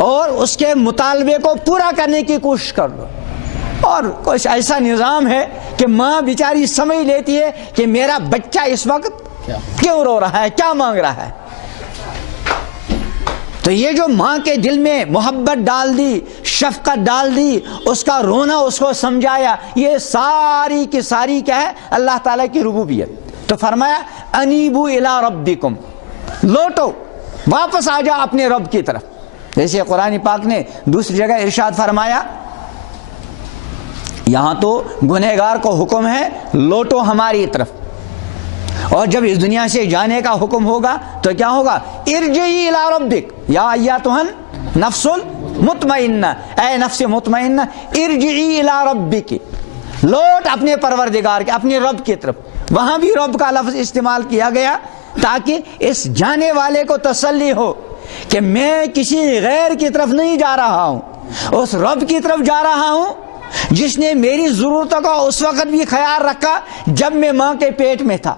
اور اس کے مطالبے کو پورا کرنے کی کوشش کر لو. اور کچھ ایسا نظام ہے کہ ماں بیچاری سمجھ لیتی ہے کہ میرا بچہ اس وقت کیوں رو رہا ہے، کیا مانگ رہا ہے. تو یہ جو ماں کے دل میں محبت ڈال دی، شفقت ڈال دی، اس کا رونا اس کو سمجھایا، یہ ساری کی ساری کیا ہے؟ اللہ تعالیٰ کی ربوبیت. تو فرمایا انیبو الی ربکم، لوٹو، واپس آ جاؤ اپنے رب کی طرف. جیسے قرآن پاک نے دوسری جگہ ارشاد فرمایا، یہاں تو گنہگار کو حکم ہے لوٹو ہماری طرف، اور جب اس دنیا سے جانے کا حکم ہوگا تو کیا ہوگا؟ ارجعی الی ربک یا ایتھا النفس المطمئنہ، اے نفس مطمئنہ ارجعی الی ربک، لوٹ اپنے پروردگار کے، اپنے رب کی طرف. وہاں بھی رب کا لفظ استعمال کیا گیا تاکہ اس جانے والے کو تسلی ہو کہ میں کسی غیر کی طرف نہیں جا رہا ہوں، اس رب کی طرف جا رہا ہوں جس نے میری ضرورتوں کا اس وقت بھی خیال رکھا جب میں ماں کے پیٹ میں تھا،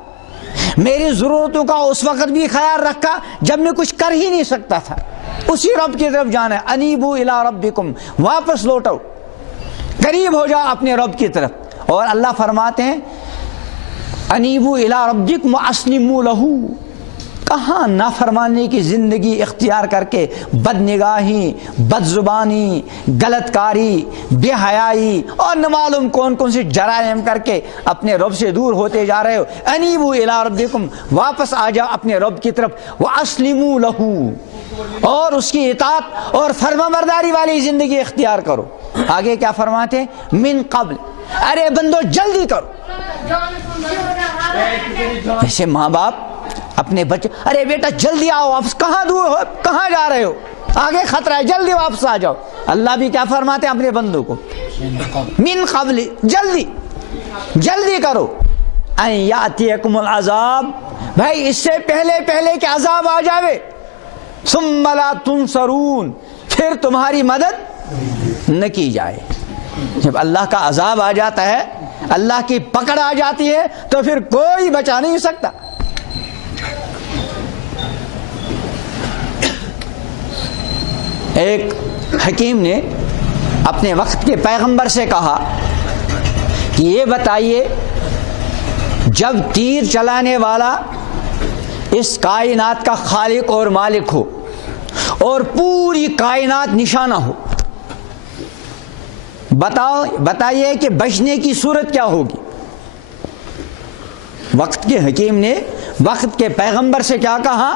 میری ضرورتوں کا اس وقت بھی خیال رکھا جب میں کچھ کر ہی نہیں سکتا تھا. اسی رب کی طرف جانا ہے. انیبو الی ربکم، واپس لوٹو، قریب ہو جاؤ اپنے رب کی طرف. اور اللہ فرماتے ہیں انیبو الی ربکم واسلموا لہ، کہاں نافرمانی کی زندگی اختیار کر کے بد نگاہی، بد زبانی، غلط کاری، بے حیائی اور نہ معلوم کون کون سے جرائم کر کے اپنے رب سے دور ہوتے جا رہے ہو۔ انیبوا الی ربکم، واپس آ جاؤ اپنے رب کی طرف، واسلموا لہ، اور اس کی اطاعت اور فرمانبرداری والی زندگی اختیار کرو۔ آگے کیا فرماتے ہیں؟ من قبل، ارے بندو جلدی کرو۔ جیسے ماں باپ اپنے بچے، ارے بیٹا جلدی آؤ واپس، کہاں دور ہو، کہاں جا رہے ہو، آگے خطرہ ہے، جلدی واپس آ جاؤ۔ اللہ بھی کیا فرماتے ہیں اپنے بندوں کو؟ من قبل، جلدی جلدی کرو، ان یاتیکم العذاب، بھائی اس سے پہلے کہ عذاب آ جاوے، ثم لا تنصرون، پھر تمہاری مدد نہ کی جائے۔ جب اللہ کا عذاب آ جاتا ہے، اللہ کی پکڑ آ جاتی ہے، تو پھر کوئی بچا نہیں سکتا۔ ایک حکیم نے اپنے وقت کے پیغمبر سے کہا کہ یہ بتائیے، جب تیر چلانے والا اس کائنات کا خالق اور مالک ہو اور پوری کائنات نشانہ ہو، بتائیے کہ بچنے کی صورت کیا ہوگی؟ وقت کے حکیم نے وقت کے پیغمبر سے کیا کہا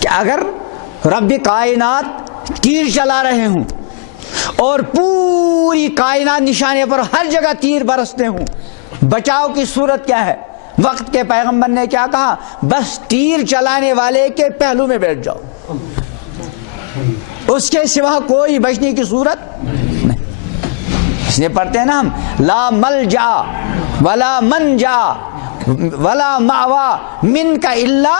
کہ اگر رب کائنات تیر چلا رہے ہوں اور پوری کائنات نشانے پر ہر جگہ تیر برستے ہوں، بچاؤ کی صورت کیا ہے؟ وقت کے پیغمبر نے کیا کہا؟ بس تیر چلانے والے کے پہلو میں بیٹھ جاؤ، اس کے سوا کوئی بچنے کی صورت نہیں۔ اس نے پڑھتے ہیں نا ہم، لا ملجا ولا منجا ولا مأوا منک الا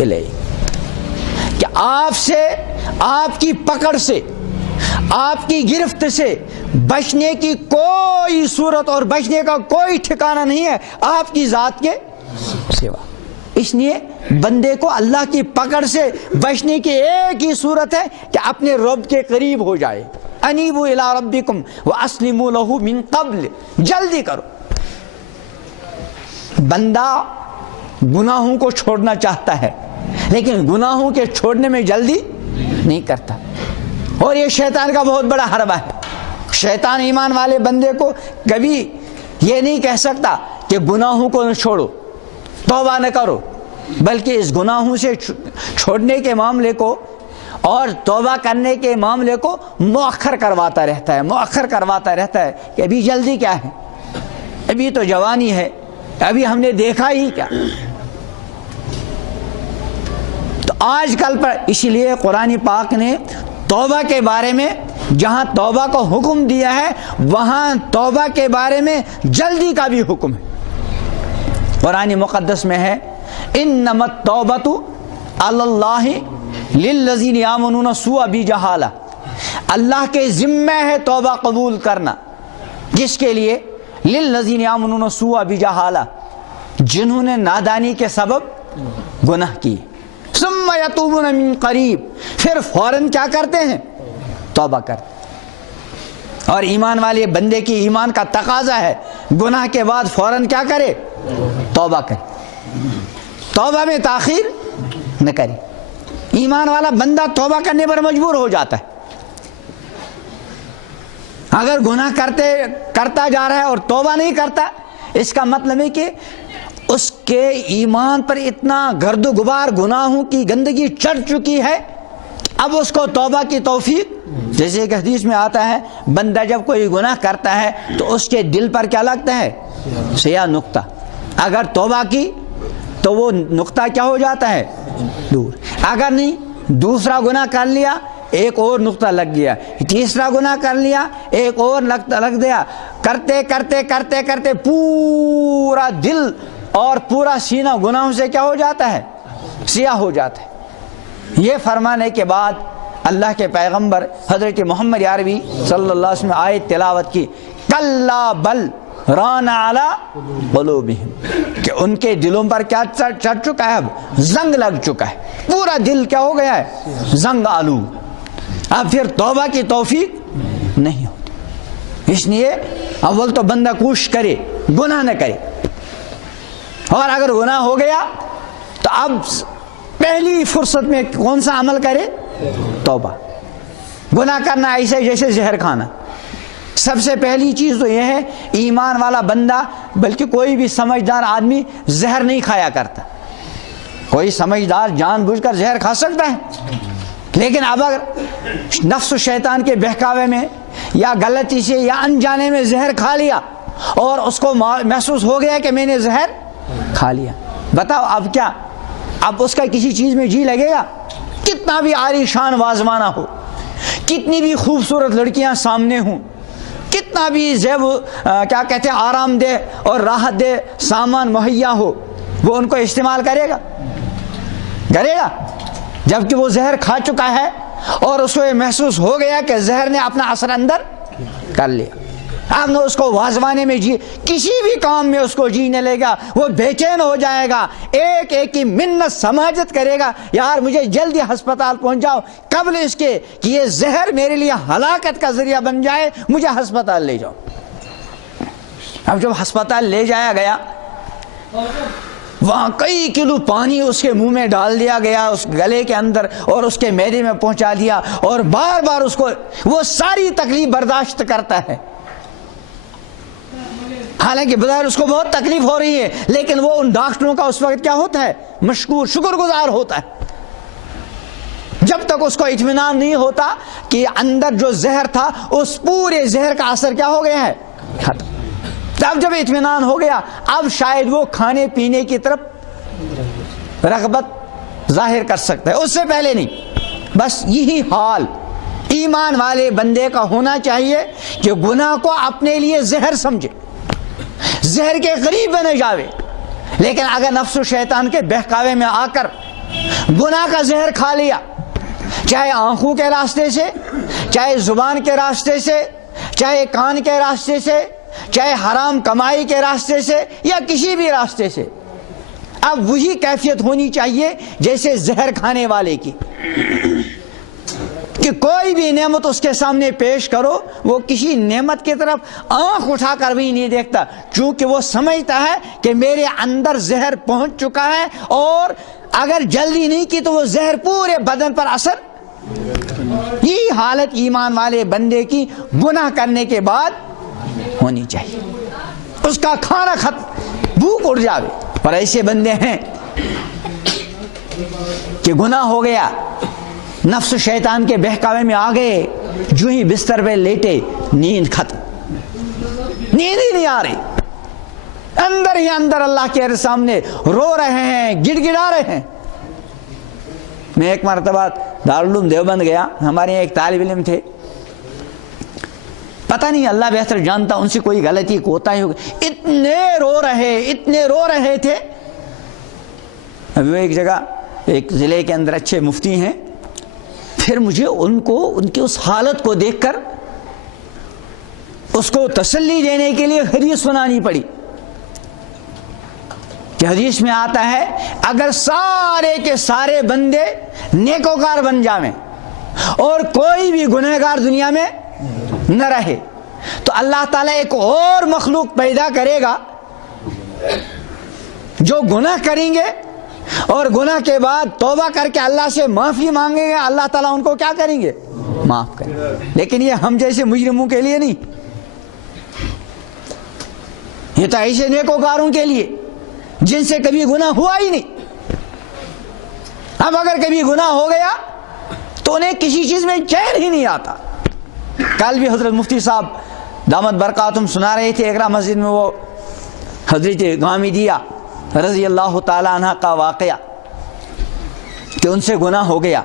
الیک، کہ آپ سے، آپ کی پکڑ سے، آپ کی گرفت سے بچنے کی کوئی صورت اور بچنے کا کوئی ٹھکانہ نہیں ہے آپ کی ذات کے سوا۔ اس لیے بندے کو اللہ کی پکڑ سے بچنے کی ایک ہی صورت ہے کہ اپنے رب کے قریب ہو جائے۔ انیبوا الی ربکم واسلموا لہ من قبل، جلدی کرو۔ بندہ گناہوں کو چھوڑنا چاہتا ہے لیکن گناہوں کے چھوڑنے میں جلدی نہیں کرتا، اور یہ شیطان کا بہت بڑا حربہ ہے۔ شیطان ایمان والے بندے کو کبھی یہ نہیں کہہ سکتا کہ گناہوں کو نہ چھوڑو، توبہ نہ کرو، بلکہ اس گناہوں سے چھوڑنے کے معاملے کو اور توبہ کرنے کے معاملے کو مؤخر کرواتا رہتا ہے کہ ابھی جلدی کیا ہے، ابھی تو جوانی ہے، ابھی ہم نے دیکھا ہی کیا۔ تو آج کل پر اس لیے قرآن پاک نے توبہ کے بارے میں جہاں توبہ کو حکم دیا ہے وہاں توبہ کے بارے میں جلدی کا بھی حکم ہے۔ قرآن مقدس میں ہے، انما التوبۃ علی اللہ للذین یعملون السوء بجہالہ، اللہ کے ذمہ ہے توبہ قبول کرنا، جس کے لیے للذین یعملون السوء بجہالہ، جنہوں نے نادانی کے سبب گناہ کیے، ثم یتوبون من قریب، پھر فوراً کیا کرتے ہیں؟ توبہ کرتے ہیں۔ اور ایمان والے بندے کی ایمان کا تقاضا ہے گناہ کے بعد فوراً کیا کرے؟ توبہ کرے، توبہ میں تاخیر نہ کرے۔ ایمان والا بندہ توبہ کرنے پر مجبور ہو جاتا ہے۔ اگر گناہ کرتا جا رہا ہے اور توبہ نہیں کرتا، اس کا مطلب ہے کہ اس کے ایمان پر اتنا گرد و غبار گناہوں کی گندگی چڑھ چکی ہے، اب اس کو توبہ کی توفیق، جیسے ایک حدیث میں آتا ہے، بندہ جب کوئی گناہ کرتا ہے تو اس کے دل پر کیا لگتا ہے؟ سیاہ نقطہ۔ اگر توبہ کی تو وہ نقطہ کیا ہو جاتا ہے؟ دور۔ اگر نہیں، دوسرا گناہ کر لیا، ایک اور نقطہ لگ گیا، تیسرا گناہ کر لیا، ایک اور لگ گیا، کرتے کرتے کرتے کرتے پورا دل اور پورا سینہ گناہوں سے کیا ہو جاتا ہے؟ سیاہ ہو جاتا ہے۔ یہ فرمانے کے بعد اللہ کے پیغمبر حضرت محمد عربی صلی اللہ علیہ وسلم آیت تلاوت کی، کلا بل ران علی قلوبہم، کہ ان کے دلوں پر کیا چڑھ چکا ہے؟ اب زنگ لگ چکا ہے، پورا دل کیا ہو گیا ہے؟ زنگ آلود۔ اب پھر توبہ کی توفیق نہیں ہوتی۔ اس لیے اول تو بندہ کوشش کرے گناہ نہ کرے، اور اگر گناہ ہو گیا تو اب پہلی فرصت میں کون سا عمل کرے؟ توبہ. گناہ کرنا ایسے جیسے زہر کھانا. سب سے پہلی چیز تو یہ ہے ایمان والا بندہ بلکہ کوئی بھی سمجھدار آدمی زہر نہیں کھایا کرتا. کوئی سمجھدار جان بوجھ کر زہر کھا سکتا ہے، لیکن اب اگر نفس و شیطان کے بہکاوے میں یا غلطی سے یا انجانے میں زہر کھا لیا اور اس کو محسوس ہو گیا کہ میں نے زہر کھا لیا، بتاؤ اب کیا؟ اب اس کا کسی چیز میں جی لگے گا؟ کتنا بھی عالی شان وازوانہ ہو، کتنی بھی خوبصورت لڑکیاں سامنے ہوں، کتنا بھی زیب کیا کہتے ہیں آرام دہ اور راحت دہ سامان مہیا ہو، وہ ان کو استعمال کرے گا؟ کرے گا؟ جبکہ وہ زہر کھا چکا ہے اور اس کو یہ محسوس ہو گیا کہ زہر نے اپنا اثر اندر کر لیا. اب نہ اس کو وازوانے میں جی کسی بھی کام میں اس کو جینے لے گا، وہ بے چین ہو جائے گا، ایک ایک کی منت سماجت کرے گا، یار مجھے جلدی ہسپتال پہنچ جاؤ قبل اس کے کہ یہ زہر میرے لیے ہلاکت کا ذریعہ بن جائے، مجھے ہسپتال لے جاؤ. اب جب ہسپتال لے جایا گیا وہاں کئی کلو پانی اس کے منہ میں ڈال دیا گیا، اس گلے کے اندر اور اس کے معدے میں پہنچا دیا، اور بار بار اس کو وہ ساری تکلیف برداشت کرتا ہے. حالانکہ بظاہر اس کو بہت تکلیف ہو رہی ہے، لیکن وہ ان ڈاکٹروں کا اس وقت کیا ہوتا ہے؟ مشکور، شکر گزار ہوتا ہے. جب تک اس کو اطمینان نہیں ہوتا کہ اندر جو زہر تھا اس پورے زہر کا اثر کیا ہو گیا ہے؟ ختم. اب جب اطمینان ہو گیا اب شاید وہ کھانے پینے کی طرف رغبت ظاہر کر سکتا ہے، اس سے پہلے نہیں. بس یہی حال ایمان والے بندے کا ہونا چاہیے کہ گناہ کو اپنے لیے زہر سمجھے، زہر کے قریب بنے جاوے. لیکن اگر نفس و شیطان کے بہکاوے میں آ کر گناہ کا زہر کھا لیا، چاہے آنکھوں کے راستے سے، چاہے زبان کے راستے سے، چاہے کان کے راستے سے، چاہے حرام کمائی کے راستے سے یا کسی بھی راستے سے، اب وہی کیفیت ہونی چاہیے جیسے زہر کھانے والے کی، کہ کوئی بھی نعمت اس کے سامنے پیش کرو وہ کسی نعمت کی طرف آنکھ اٹھا کر بھی نہیں دیکھتا، چونکہ وہ سمجھتا ہے کہ میرے اندر زہر پہنچ چکا ہے اور اگر جلدی نہیں کی تو وہ زہر پورے بدن پر اثر. یہ حالت ایمان والے بندے کی گناہ کرنے کے بعد ہونی چاہیے. اس کا کھانا بھوک اٹھ جاوے. پر ایسے بندے ہیں کہ گناہ ہو گیا، نفس و شیطان کے بہکاوے میں آ گئے، جو ہی بستر پہ لیٹے نیند ختم، نیند ہی نہیں آ رہی، اندر ہی اندر اللہ کے سامنے رو رہے ہیں، گڑ گڑا رہے ہیں. میں ایک مرتبہ دارالعلوم دیوبند گیا، ہمارے یہاں ایک طالب علم تھے، پتہ نہیں اللہ بہتر جانتا ان سے کوئی غلطی کوتاہی ہو گئی، اتنے رو رہے تھے. ابھی وہ ایک جگہ ایک ضلع کے اندر اچھے مفتی ہیں، پھر مجھے ان کی اس حالت کو دیکھ کر اس کو تسلی دینے کے لیے حدیث سنانی پڑی کہ حدیث میں آتا ہے اگر سارے کے سارے بندے نیکوکار بن جائیں اور کوئی بھی گنہگار دنیا میں نہ رہے تو اللہ تعالیٰ ایک اور مخلوق پیدا کرے گا جو گناہ کریں گے اور گناہ کے بعد توبہ کر کے اللہ سے معافی مانگیں گے، اللہ تعالیٰ ان کو کیا کریں گے؟ معاف کریں گے. لیکن یہ ہم جیسے مجرموں کے لیے نہیں، یہ تو ایسے نیکوکاروں کے لیے جن سے کبھی گناہ ہوا ہی نہیں. اب اگر کبھی گناہ ہو گیا تو انہیں کسی چیز میں چین ہی نہیں آتا. کل بھی حضرت مفتی صاحب دامت برکاتہم سنا رہے تھے اقرا مسجد میں وہ حضرت غامدیہ رضی اللہ تعالی عنہ کا واقعہ کہ ان سے گناہ ہو گیا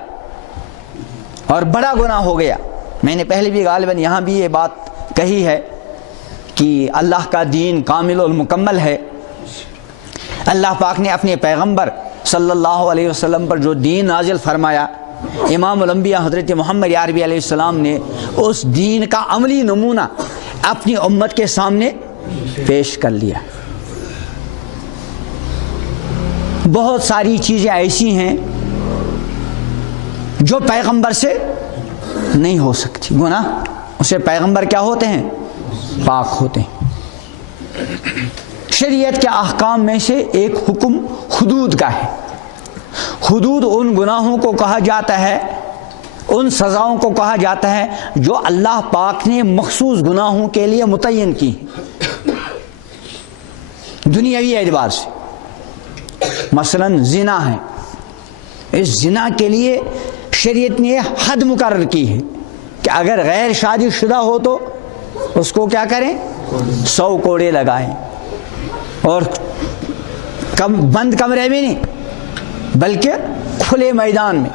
اور بڑا گناہ ہو گیا. میں نے پہلے بھی غالباً یہاں بھی یہ بات کہی ہے کہ اللہ کا دین کامل المکمل ہے. اللہ پاک نے اپنے پیغمبر صلی اللہ علیہ وسلم پر جو دین نازل فرمایا، امام الانبیاء حضرت محمد عربی علیہ السلام نے اس دین کا عملی نمونہ اپنی امت کے سامنے پیش کر لیا. بہت ساری چیزیں ایسی ہیں جو پیغمبر سے نہیں ہو سکتی. گناہ اسے پیغمبر کیا ہوتے ہیں؟ پاک ہوتے ہیں. شریعت کے احکام میں سے ایک حکم حدود کا ہے. حدود ان گناہوں کو کہا جاتا ہے، ان سزاؤں کو کہا جاتا ہے جو اللہ پاک نے مخصوص گناہوں کے لیے متعین کی دنیاوی اعتبار سے۔ مثلا زنا ہے، اس زنا کے لیے شریعت نے حد مقرر کی ہے کہ اگر غیر شادی شدہ ہو تو اس کو کیا کریں، 100 کوڑے لگائیں، اور بند کمرے میں نہیں بلکہ کھلے میدان میں۔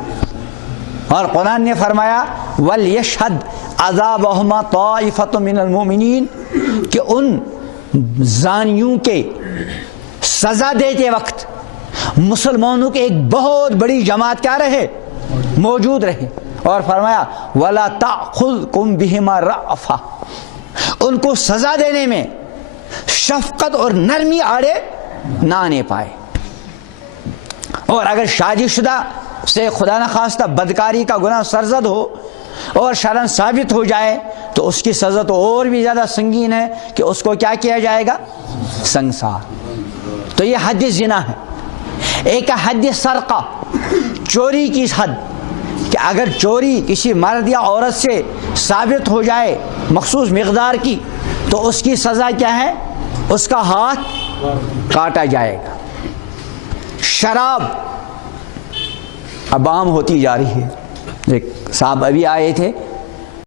اور قرآن نے فرمایا وَلْيَشْهَدْ عَذَابَهُمَا طَائِفَةٌ مِّنَ الْمُؤْمِنِينَ کہ ان زانیوں کے سزا دیتے وقت مسلمانوں کے ایک بہت بڑی جماعت کیا رہے، موجود رہے۔ اور فرمایا وَلَا تَأْخُذْكُمْ بِهِمَا رَأْفَةٌ ان کو سزا دینے میں شفقت اور نرمی آڑے نہ آنے پائے۔ اور اگر شادی شدہ سے خدا نخواستہ بدکاری کا گناہ سرزد ہو اور شرعاً ثابت ہو جائے تو اس کی سزا تو اور بھی زیادہ سنگین ہے کہ اس کو کیا کیا جائے گا، سنگسار۔ تو یہ حد زنا ہے۔ ایک حد سرقہ، چوری کی حد، کہ اگر چوری کسی مرد یا عورت سے ثابت ہو جائے مخصوص مقدار کی تو اس کی سزا کیا ہے، اس کا ہاتھ کاٹا جائے گا۔ شراب اب عام ہوتی جا رہی ہے۔ ایک صاحب ابھی آئے تھے